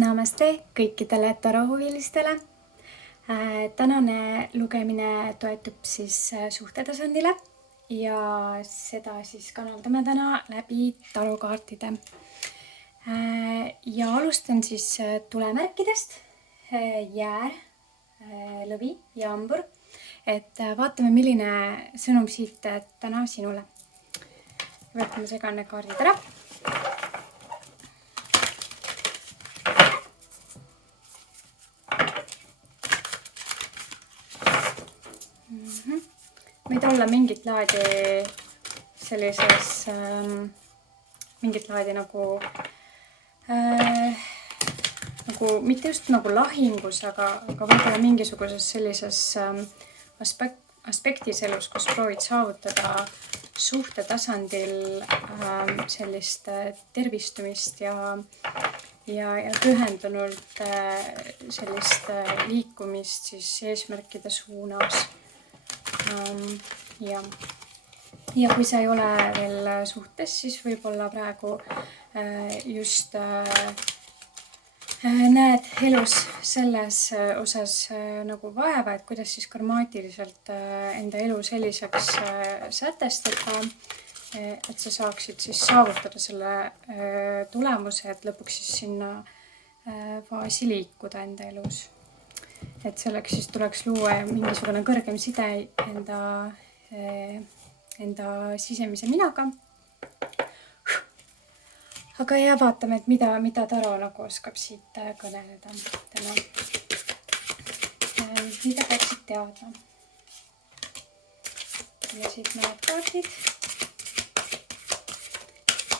Namaste kõikidele tarohuvilistele. Tänane lugemine toetub siis suhtetasandile ja seda siis kanaldame täna läbi tarokaartide. Ja alustan siis tulemärkidest, jäär, lõvi ja hambur. Et vaatame, milline sõnum siit täna sinule. Võtame segan need kaardid ära. Võid olla mingit laadi sellises, mingit laadi nagu mitte just nagu lahingus, aga võib-olla mingisuguses sellises aspektis elus, kus proovid saavutada suhtetasandil sellist tervistumist ja pühendunult sellist liikumist siis eesmärkide suunas. Ja kui sa ei ole veel suhtes, siis võib-olla praegu just näed elus selles osas nagu vaeva, et kuidas siis karmaatiliselt enda elu selliseks sätestada, et sa saaksid siis saavutada selle tulemuse, et lõpuks siis sinna faasi liikuda enda elus. Et selleks siis tuleks luua mingisugune kõrgem side enda sisemise minaga. Aga ja vaatame, et mida taro nagu oskab siit kõneleda täna. Mida peaksid teadma? Ja siit mõned kaardid.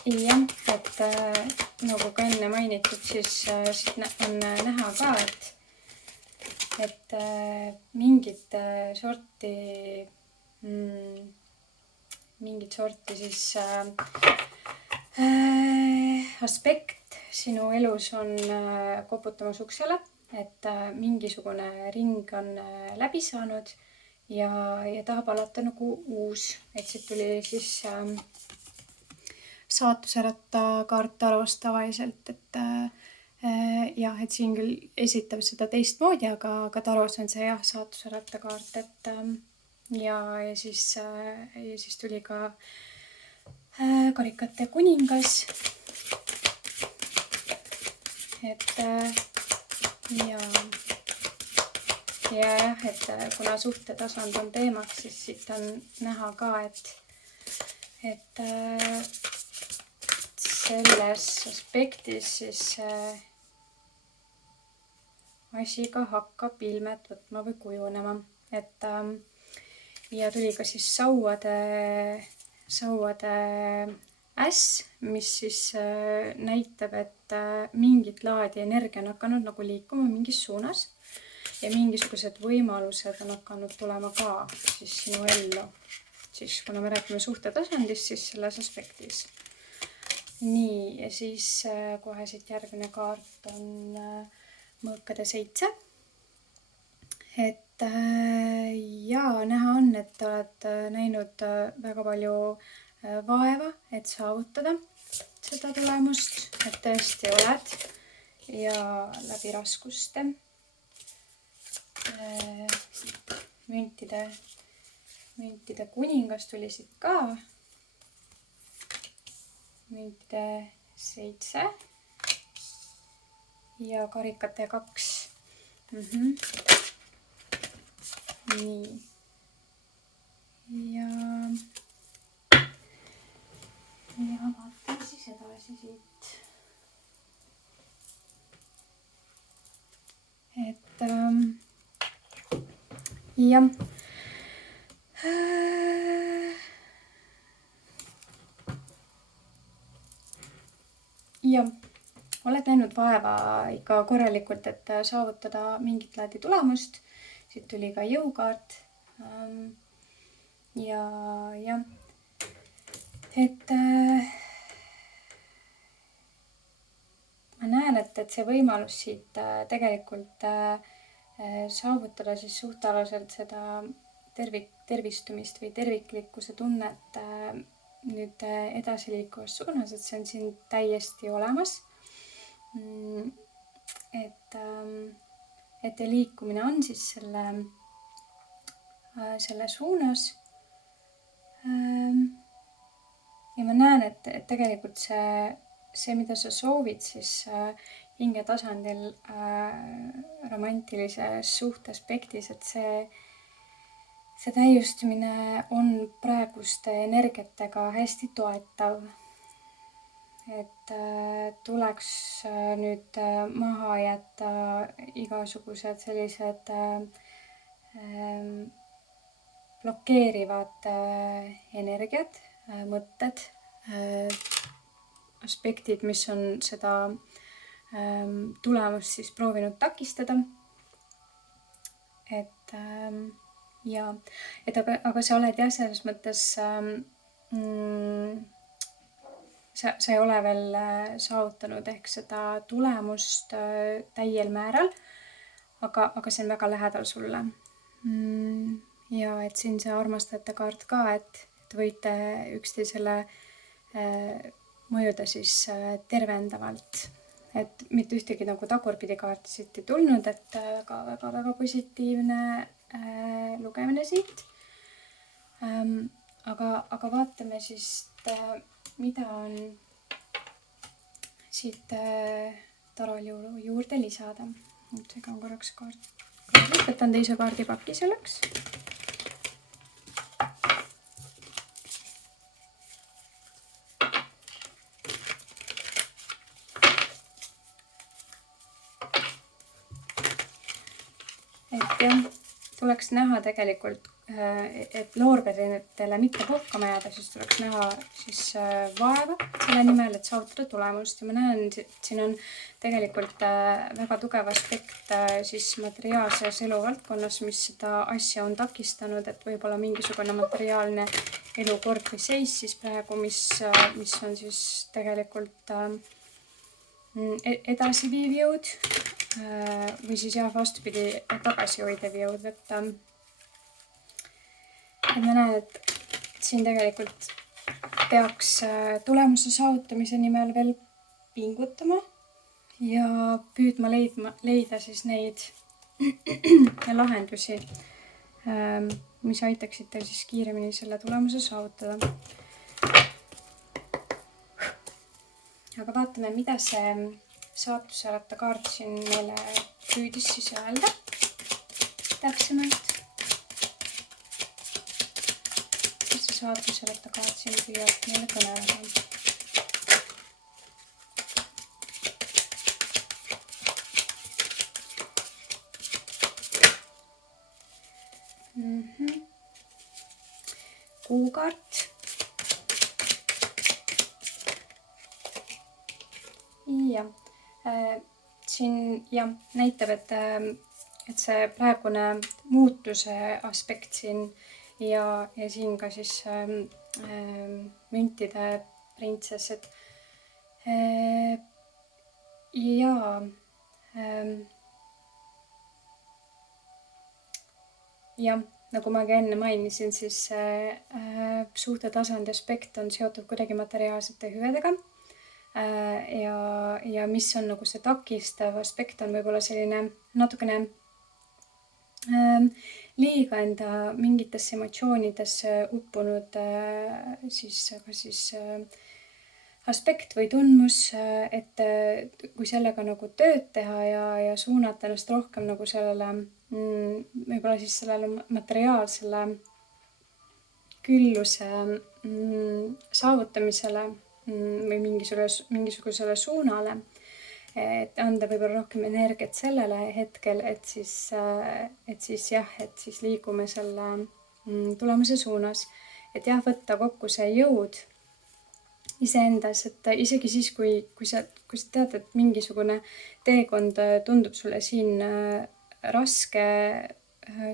Ja, et nagu ka enne mainitud, siis siit on näha ka, et mingit sorti siis aspekt sinu elus on koputamas uksele, et mingisugune ring on läbi saanud ja tahab alata nagu uus, et siit tuli siis saatuseratta kaart tarost tavaliselt, et et siin küll esitab seda teistmoodi, aga taros on see saatuseratta kaart, et ja siis tuli ka karikate kuningas, et et kuna suhtetasand on teemaks, siis siit on näha ka, et selles aspektis siis asi ka hakkab ilmet võtma või kujunema, et ja tuli ka siis sauade äss, mis siis näitab, et mingit laadi energia on hakanud nagu liikuma mingis suunas ja mingisugused võimalused on hakanud tulema ka siis sinu ellu. Siis kuna me räägime suhtetasandist, siis selles aspektis. Nii, ja siis kohe siit järgmine kaart on mõõkade 7. Et näha on, et oled näinud väga palju vaeva, et saavutada seda tulemust, et tõesti oled ja läbi raskuste. Müntide kuningas tuli siit ka. Müntide 7 ja karikate 2. Nii. Ja vaatame siis edasi siit. Et ja oled näinud vaeva ikka korralikult, et saavutada mingit laadi tulemust. Siit tuli ka jõukaart. Et ma näen, et see võimalus siit tegelikult saavutada siis suhtealaselt seda tervistumist või terviklikkuse tunnet nüüd edasiliikuvas suunas, et see on siin täiesti olemas. et liikumine on siis selle suunas. Ja ma näen, et tegelikult see, mida sa soovid, siis hinge tasandil romantilises suhteaspektis, et see täiustumine on praeguste energiatega hästi toetav. Et tuleks nüüd maha jätta igasugused sellised blokeerivad energiat, mõtted, aspektid, mis on seda tulemust siis proovinud takistada. Aga sa oled jah, selles mõttes sa ei ole veel saavutanud ehk seda tulemust täiel määral, aga see on väga lähedal sulle. Ja et siin see armastajate kaart ka, et võite üksteisele mõjuda siis tervendavalt. Et mitte ühtegi nagu tagurpidi kaarti siit ei tulnud, et väga positiivne lugemine siit. Aga vaatame siis, mida on siit tarol juurde lisada. Nüüd segan korraks kaart. Võtan teise kaardipaki selleks. Et jah, tuleks näha tegelikult, et loorberitele mitte puhkama jääda, siis tuleks näha siis vaeva selle nimel, et saavutada tulemust. Ja ma näen, et siin on tegelikult väga tugev aspekt siis materiaalses eluvaldkonnas, mis seda asja on takistanud, et võib-olla mingisugune materiaalne elukord või seis siis praegu, mis on siis tegelikult edasiviiv jõud või siis jah, vastupidi tagasihoidev jõud, et ma näen, et siin tegelikult peaks tulemuse saavutamise nimel veel pingutama ja püüdma leida siis neid lahendusi, mis aitaksid teil siis kiiremini selle tulemuse saavutada. Aga vaatame, mida see saatusalata kaart siin meile püüdis siis öelda täpsemalt. See saatusalata kaart siin püüab meile kõneleda. Kuukaart. Ja siin näitab, et see praegune muutuse aspekt siin ja siin ka siis müntide printsess, et nagu ma ka enne mainisin, siis suhtetasandi aspekt on seotud kuidagi materiaalsete hüvedega. Ja mis on nagu see takistav aspekt on võib-olla selline natukene liiga enda mingitesse emotsioonidesse uppunud siis aspekt või tundmus, et kui sellega nagu tööd teha ja suunata ennast rohkem nagu sellele võib-olla siis sellele materiaalsele külluse saavutamisele või mingisugusele suunale, et anda võib-olla rohkem energiat sellele hetkel, et siis liigume selle tulemuse suunas. Et jah, võtta kokku see jõud iseendas, et isegi siis, kui sa tead, et mingisugune teekond tundub sulle siin raske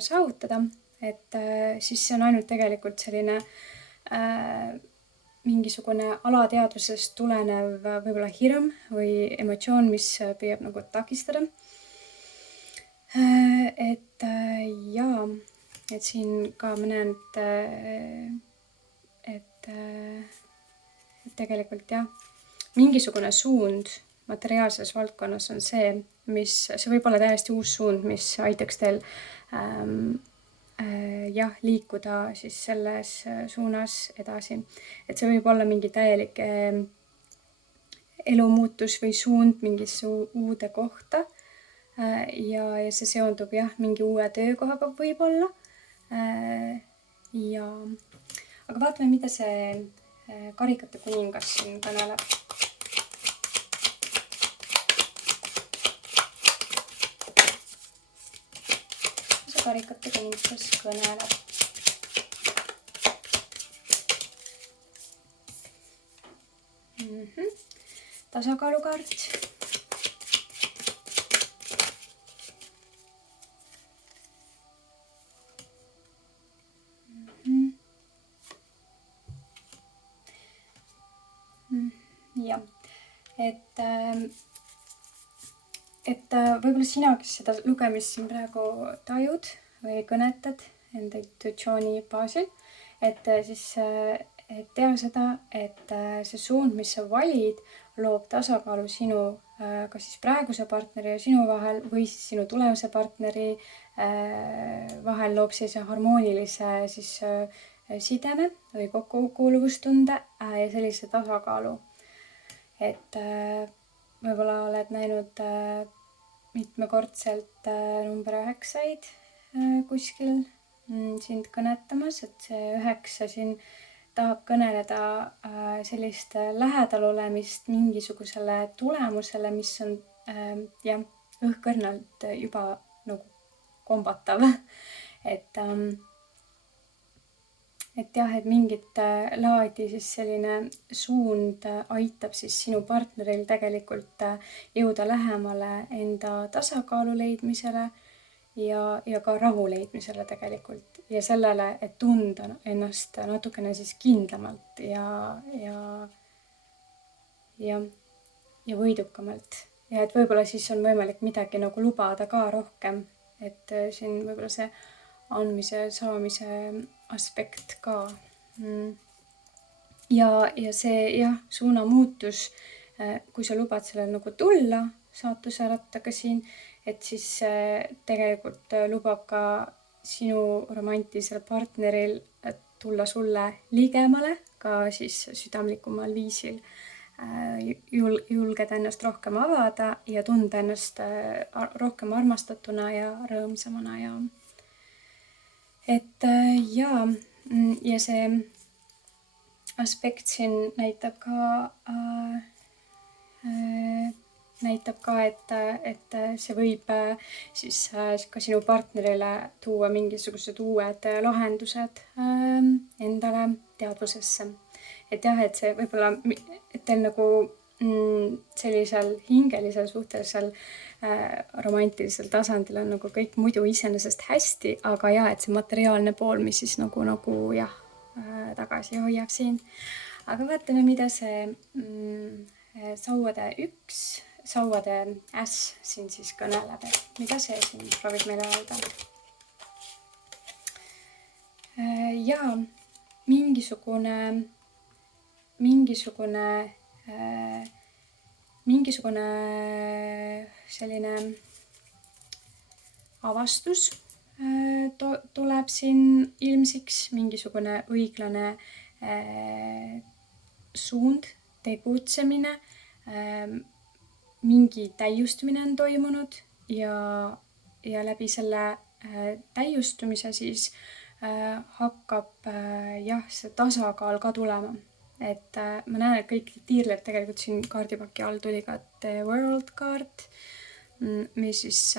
saavutada, et siis see on ainult tegelikult selline mingisugune alateadvusest tulenev võib-olla hirm või emotsioon, mis püüab nagu takistada. Et siin ka ma näen, et tegelikult jah, mingisugune suund materiaalses valdkonnas on see, see võib olla täiesti uus suund, mis aitaks teil liikuda siis selles suunas edasi. Et see võib olla mingi täielik elumuutus või suund mingisse uude kohta. Ja see seondub mingi uue töökohaga võib-olla. Aga vaatame, mida see karikate kuningas siin kõneleb. See karikate kuningas kõneleb. Tasakaalukaart. Jah, et võib-olla sina, kes seda lugemist siin praegu tajud või kõnetad enda intuitsiooni baasil, et siis tea seda, et see suund, mis sa valid, loob tasakaalu sinu kas siis praeguse partneri ja sinu vahel või siis sinu tulevase partneri vahel, loob sellise harmoonilise siis sideme või kokkukuuluvustunde ja sellise tasakaalu. Et võib-olla oled näinud mitmekordselt number 9-id kuskil sind kõnetamas, et see 9 siin tahab kõneleda sellist lähedal olemist mingisugusele tulemusele, mis on õhkõrnalt juba nagu kombatav. Et mingit laadi siis selline suund aitab siis sinu partneril tegelikult jõuda lähemale enda tasakaalu leidmisele ja ka rahu leidmisele tegelikult. Ja sellele, et tunda ennast natukene siis kindlamalt ja võidukamalt. Ja et võib-olla siis on võimalik midagi nagu lubada ka rohkem. Et siin võib-olla see andmise, saamise aspekt ka. Ja see suunamuutus, kui sa lubad sellel nagu tulla saatuse rattaga siin, et siis tegelikult lubab ka sinu romantilisel partneril tulla sulle ligemale ka siis südamlikumal viisil. Julgeda ennast rohkem avada ja tunda ennast rohkem armastatuna ja rõõmsamana ja ja see aspekt siin näitab ka, et see võib siis ka sinu partnerile tuua mingisugused uued lahendused endale teadvusesse. Et et see võib-olla, et teil nagu sellisel hingelisel suhtelisel romantilisel tasandil on nagu kõik muidu iseenesest hästi, aga et see materiaalne pool, mis siis nagu tagasi hoiab siin. Aga vaatame, mida see sauade äss siin siis kõneleb, et mida see siin proovib meile öelda. Mingisugune selline avastus tuleb siin ilmsiks, mingisugune õiglane suund, tegutsemine, mingi täiustumine on toimunud ja läbi selle täiustumise siis hakkab see tasakaal ka tulema. Et ma näen, et kõik tiirleb tegelikult siin kaardipaki all tuli ka The World kaart, mis siis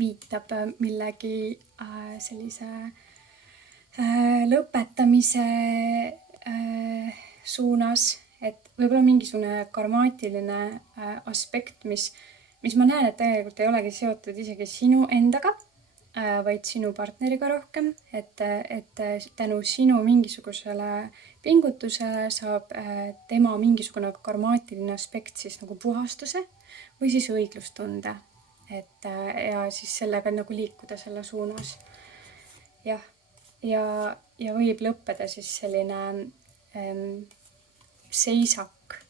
viitab millegi sellise lõpetamise suunas, et võib-olla mingisugune karmaatiline aspekt, mis ma näen, et tegelikult ei olegi seotud isegi sinu endaga, vaid sinu partneriga rohkem, et tänu sinu mingisugusele pingutusele saab tema mingisugune karmaatiline aspekt siis nagu puhastuse või siis õiglustunde, ja siis sellega nagu liikuda selle suunas. Ja võib lõppeda siis selline seisak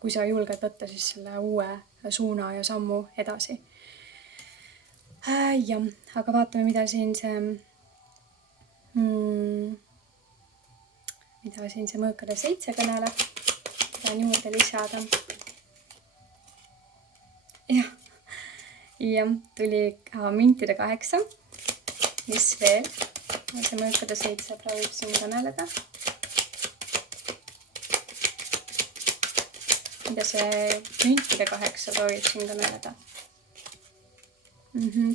kui sa julged võtta siis selle uue suuna ja sammu edasi. Jah, aga vaatame, mida siin see mõõkade 7 kõneleb. Tahan juurde lisada. Jah, tuli müntide 8. Mis veel? See mõõkade 7 proovib siin kõneleda. Mida see müntide 8 proovib siin kõneleda?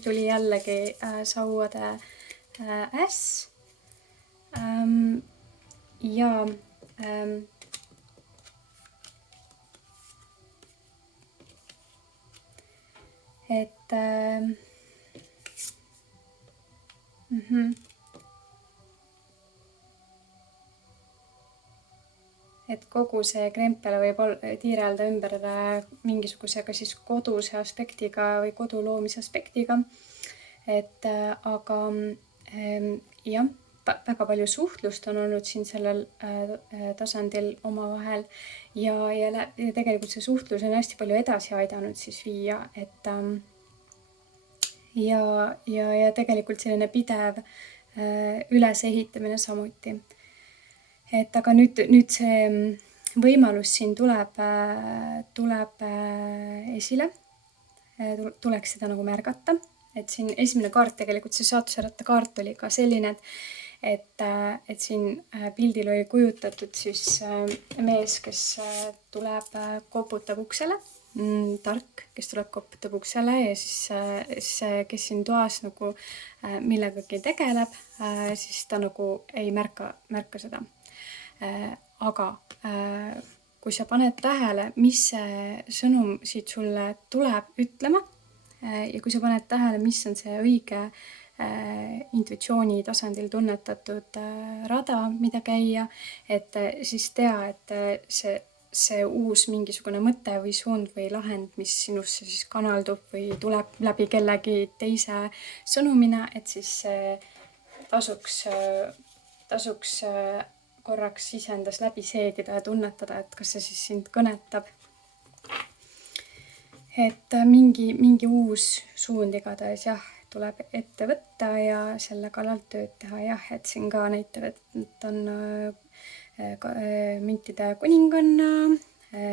Tuli jällegi sauade äss. Ja et et kogu see krempel võib tiirelda ümber mingisugusega siis koduse aspektiga või kodu loomise aspektiga. Et aga jah, väga palju suhtlust on olnud siin sellel tasandil omavahel ja tegelikult see suhtlus on hästi palju edasi aidanud siis viia, et ja tegelikult selline pidev ülesehitamine samuti. Et aga nüüd see võimalus siin tuleb esile, tuleks seda nagu märgata, et siin esimene kaart tegelikult, see saatusärata kaart oli ka selline, et siin pildil oli kujutatud siis mees, kes tuleb, koputab uksele, tark, kes tuleb, koputab uksele ja siis kes siin toas nagu millegagi tegeleb, siis ta nagu ei märka seda. Aga kui sa paned tähele, mis see sõnum siit sulle tuleb ütlema ja kui sa paned tähele, mis on see õige intuitsiooni tasandil tunnetatud rada, mida käia, et siis tea, et see uus mingisugune mõte või suund või lahend, mis sinusse siis kanaldub või tuleb läbi kellegi teise sõnumina, et siis tasuks korraks isendas läbi seedida ja tunnetada, et kas see siis sind kõnetab. Et mingi uus suund igatahes jah, tuleb ette võtta ja selle kallal tööd teha. Jah, et siin ka näitab, et on müntide kuninganna,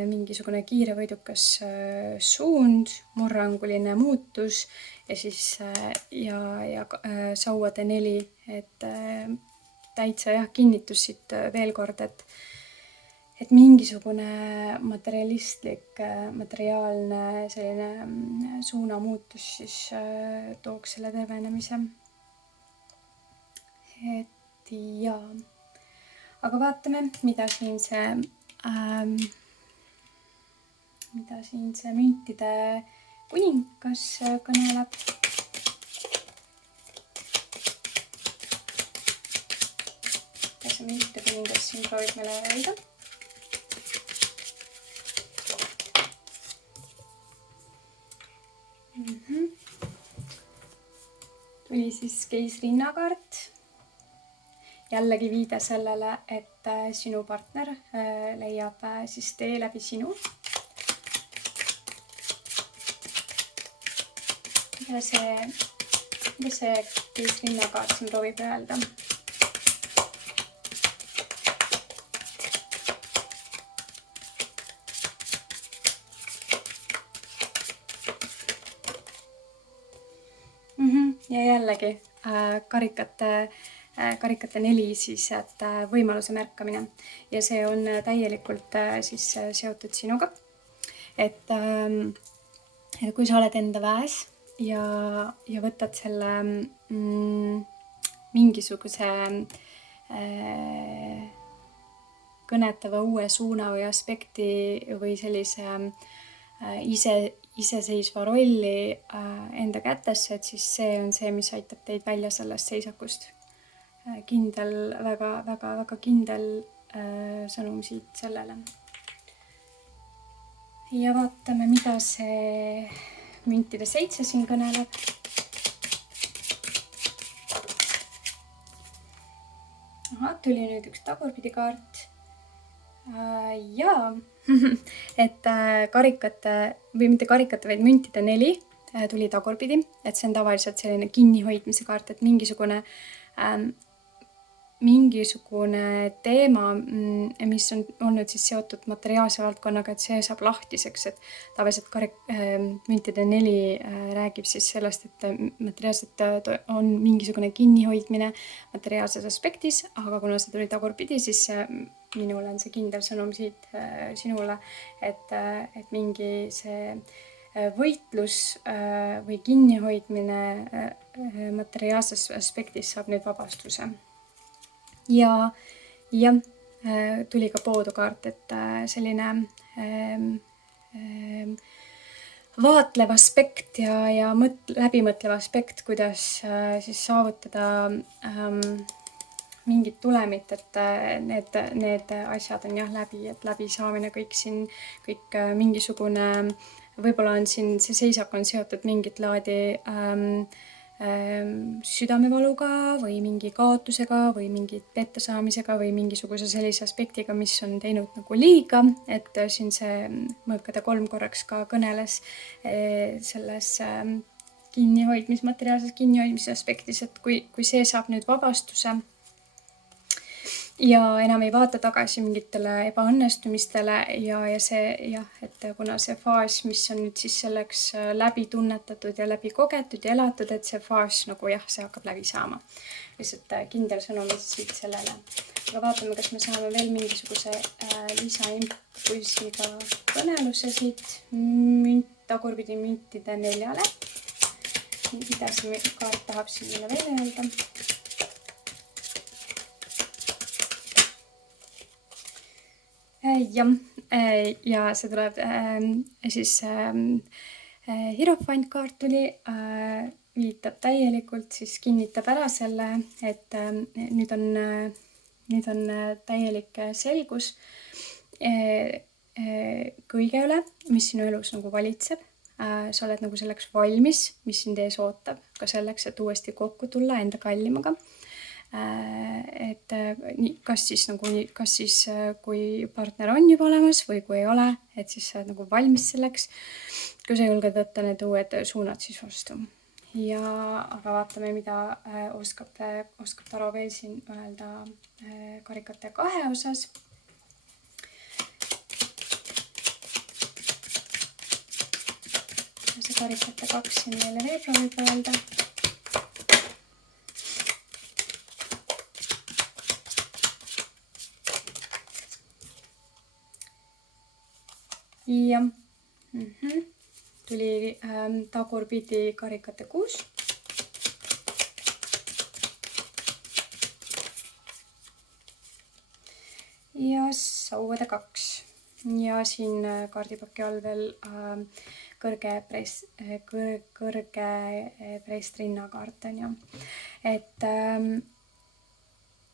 mingisugune kiire võidukas suund, murranguline muutus ja siis ja sauade 4, et täitsa jah, kinnitus siit veel kord, et mingisugune materialistlik, materiaalne selline suunamuutus siis tooks selle tervenemise. Et jaa. Aga vaatame, mida siin see müntide kuningas kõneleb. See müntide kuningas siin proovib meile öelda. Tuli siis keisrinnakaart. Jällegi viide sellele, et sinu partner leiab siis tee läbi sinu. Mida see keisrinnakaart siin proovib öelda? Ja jällegi karikate 4 siis, et võimaluse märkamine ja see on täielikult siis seotud sinuga. Et kui sa oled enda väes ja võtad selle mingisuguse kõnetava uue suuna või aspekti või sellise iseseisva rolli enda kätesse, et siis see on see, mis aitab teid välja sellest seisakust. Kindel, väga kindel sõnum siit sellele. Ja vaatame, mida see müntide 7 siin kõneleb. Aha, tuli nüüd üks tagurpidi kaart. Jaa, et karikate või mitte karikate, vaid müntide 4 tuli tagurpidi, et see on tavaliselt selline kinnihoidmise kaart, et mingisugune teema, mis on olnud siis seotud materiaalse valdkonnaga, et see saab lahtiseks, et tavaliselt müntide 4 räägib siis sellest, et materiaalselt on mingisugune kinnihoidmine materiaalses aspektis, aga kuna see tuli tagurpidi, siis minul on see kindel sõnum siit sinule, et mingi see võitlus või kinnihoidmine materiaalses aspektis saab nüüd vabastuse. Ja jah, tuli ka poodukaart, et selline vaatlev aspekt ja läbimõtlev aspekt, kuidas siis saavutada mingit tulemit, et need asjad on jah läbi, et läbisaamine kõik siin, kõik mingisugune, võib-olla on siin see seisak on seotud mingit laadi südamevaluga või mingi kaotusega või mingi pettasaamisega või mingisuguse sellise aspektiga, mis on teinud nagu liiga, et siin see mõõkade 3 korraks ka kõneles selles materiaalses kinnihoidmise aspektis, et kui see saab nüüd vabastuse ja enam ei vaata tagasi mingitele ebaõnnestumistele ja see jah, et kuna see faas, mis on nüüd siis selleks läbi tunnetatud ja läbi kogetud ja elatud, et see faas nagu jah, see hakkab läbi saama. Lihtsalt kindel sõnum siit sellele. Aga vaatame, kas me saame veel mingisuguse lisaimpulsiga kõneluse siit tagurpidi müntide 4-le. Mida see kaart tahab siin meile veel öelda? Ja see tuleb siis Hierophant-kaart tuli, viitab täielikult, siis kinnitab ära selle, et nüüd on täielik selgus kõige üle, mis sinu elus nagu valitseb. Sa oled nagu selleks valmis, mis sind ees ootab, ka selleks, et uuesti kokku tulla enda kallimaga. Et kas siis kui partner on juba olemas või kui ei ole, et siis sa oled nagu valmis selleks, kui sa julged võtta need uued suunad siis vastu. Aga vaatame, mida oskab Taro veel siin öelda karikate 2 osas. See karikate 2 siin meile veel proovib öelda. Ja tuli tagurpidi karikate 6. Ja sauade 2. Ja siin kaardipaki all veel kõrge preestrinnakaart on ju. Et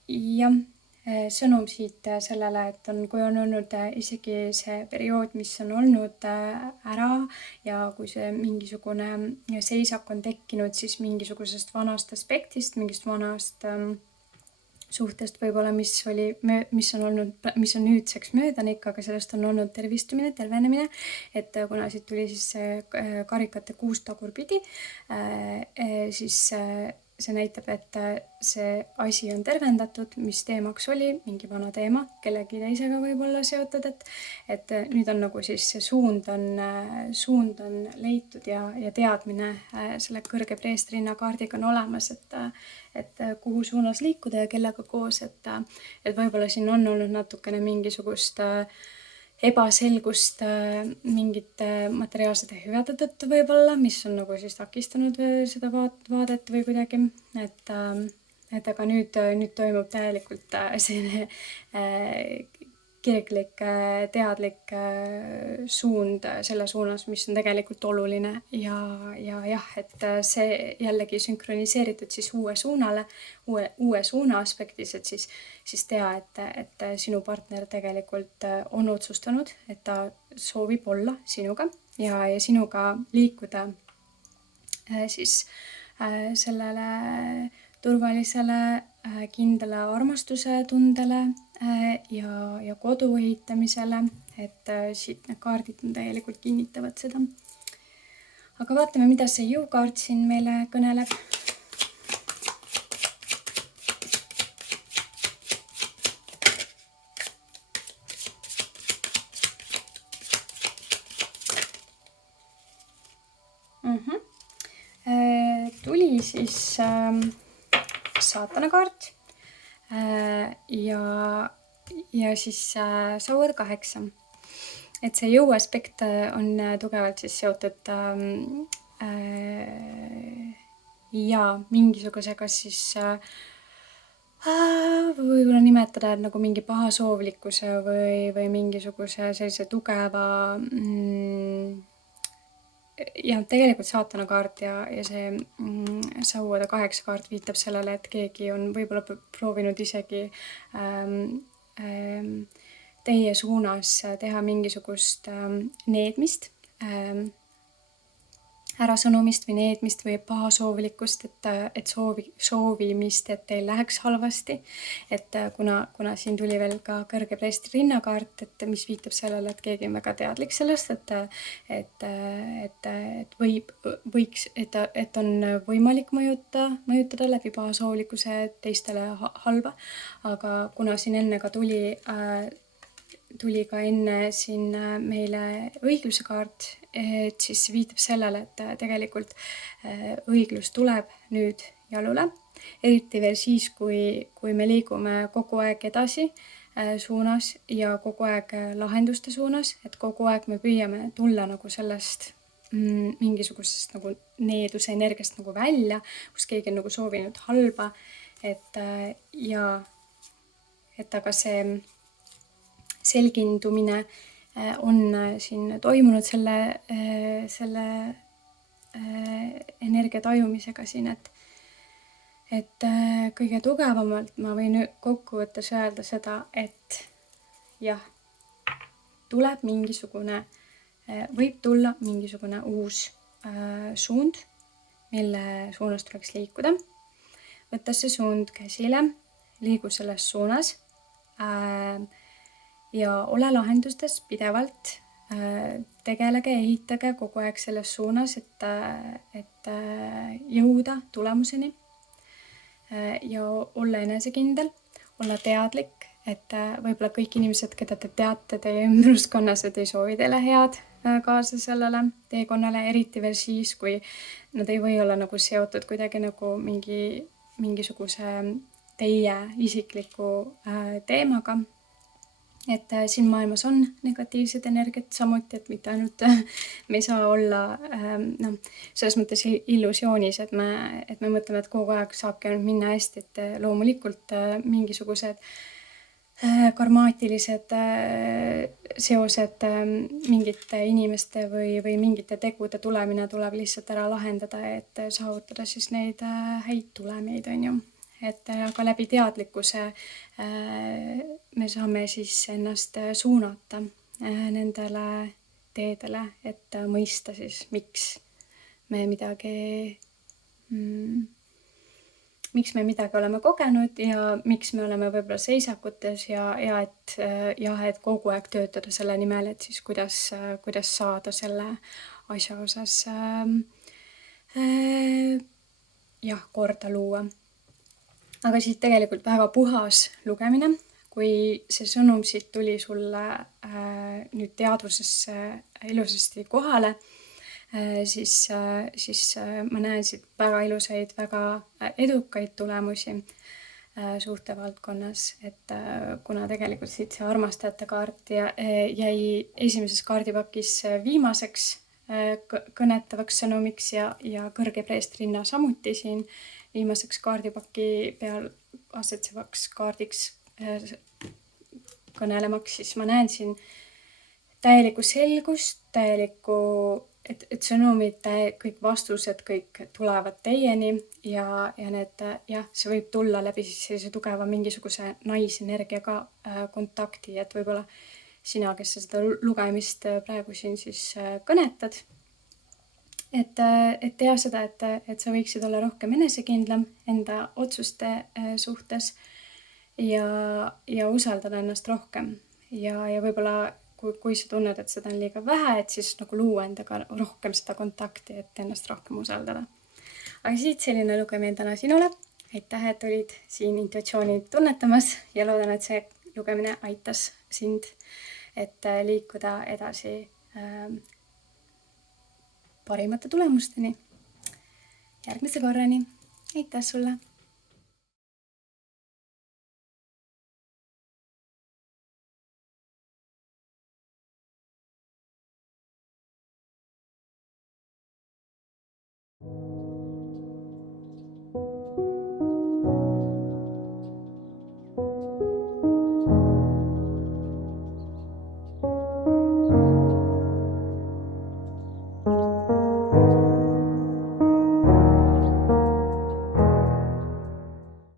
jah, sõnum siit sellele, et kui on olnud isegi see periood, mis on olnud ära ja kui see mingisugune seisak on tekkinud, siis mingisugusest vanast aspektist, mingist vanast suhtest võib-olla, mis on nüüdseks möödanik, aga sellest on olnud tervistumine, tervenemine, et kuna siit tuli siis karikate 6 tagurpidi, siis see näitab, et see asi on tervendatud, mis teemaks oli, mingi vana teema, kellegi teisega võib-olla seotud, et nüüd on nagu siis see suund on leitud ja teadmine selle kõrge preestrinnakaardiga on olemas, et kuhu suunas liikuda ja kellega koos, et võib-olla siin on olnud natukene mingisugust ebaselgust mingite materiaalsete hüvede tõttu võib-olla, mis on nagu siis takistanud seda vaadet või kuidagi, et aga nüüd toimub täielikult selline kirglik, teadlik suund selle suunas, mis on tegelikult oluline ja jah, et see jällegi sünkroniseeritud siis uue suuna aspektis, et siis tea, et sinu partner tegelikult on otsustanud, et ta soovib olla sinuga ja sinuga liikuda siis sellele turvalisele, kindlale armastuse tundele ja kodu ehitamisele, et siit need kaardid täielikult kinnitavad seda. Aga vaatame, mida see jõukaart siin meile kõneleb. Tuli siis saatana kaart ja siis sauad 8. Et see jõuaspekt on tugevalt siis seotud ja mingisugusega siis võib-olla nimetada nagu mingi pahasoovlikkuse või mingisuguse sellise tugeva ja tegelikult saatana kaart ja see sauade 8 kaart viitab sellele, et keegi on võib-olla proovinud isegi teie suunas teha mingisugust needmist, ärasõnumist või needmist või pahasoovlikkust, et soovimist, et teil läheks halvasti. Et kuna siin tuli veel ka kõrge preestri rinnakaart, et mis viitab sellele, et keegi on väga teadlik sellest, et on võimalik mõjutada läbi pahasoovlikkuse teistele halba. Aga kuna siin enne ka tuli ka enne siin meile õigluse kaart, et siis viitab sellele, et tegelikult õiglus tuleb nüüd jalule. Eriti veel siis, kui me liigume kogu aeg edasi suunas ja kogu aeg lahenduste suunas, et kogu aeg me püüame tulla nagu sellest mingisugusest nagu needuse energiast nagu välja, kus keegi on nagu soovinud halba, et aga see selgindumine on siin toimunud selle energia tajumisega siin, et kõige tugevamalt ma võin kokkuvõttes öelda seda, et jah, võib tulla mingisugune uus suund, mille suunas tuleks liikuda. Võttes see suund käsile, liigu selles suunas ja ole lahendustes pidevalt, tegelege, ehitage kogu aeg selles suunas, et jõuda tulemuseni ja olla enesekindel, olla teadlik, et võib-olla kõik inimesed, keda te teate teie ümbruskonnas, et ei soovi teile head kaasa sellele teekonnale, eriti veel siis, kui nad ei või olla nagu seotud kuidagi nagu mingisuguse teie isikliku teemaga. Et siin maailmas on negatiivsed energiat samuti, et mitte ainult me ei saa olla selles mõttes illusioonis, et me mõtleme, et kogu aeg saabki ainult minna hästi, et loomulikult mingisugused karmaatilised seosed mingite inimeste või mingite tegude tulemine tuleb lihtsalt ära lahendada, et saavutada siis neid häid tulemeid, on ju. Et aga läbi teadlikkuse me saame siis ennast suunata nendele teedele, et mõista siis, miks me midagi oleme kogenud ja miks me oleme võib-olla seisakutes ja et kogu aeg töötada selle nimel, et siis kuidas saada selle asja osas korda luua. Aga siit tegelikult väga puhas lugemine, kui see sõnum siit tuli sulle nüüd teadvusesse ilusasti kohale, siis ma näen siit väga ilusaid, väga edukaid tulemusi suhtevaldkonnas, et kuna tegelikult siit see armastajate kaart jäi esimeses kaardipakis viimaseks kõnetavaks sõnumiks ja kõrge preestrinna samuti siin viimaseks kaardipaki peal asetsevaks kaardiks kõnelemaks, siis ma näen siin täielikku selgust, et sõnumid, kõik vastused, kõik tulevad teieni ja see võib tulla läbi siis sellise tugeva mingisuguse naisenergiaga kontakti, et võib-olla sina, kes sa seda lugemist praegu siin siis kõnetad, et tea seda, et sa võiksid olla rohkem enesekindlam enda otsuste suhtes ja usaldada ennast rohkem. Ja võib-olla kui sa tunned, et seda on liiga vähe, et siis nagu luua endaga rohkem seda kontakti, et ennast rohkem usaldada. Aga siit selline lugemine täna sinule. Aitäh, et olid siin intuitsiooni tunnetamas ja loodan, et see lugemine aitas sind, et liikuda edasi parimate tulemusteni. Järgmise korrani. Aitäh sulle!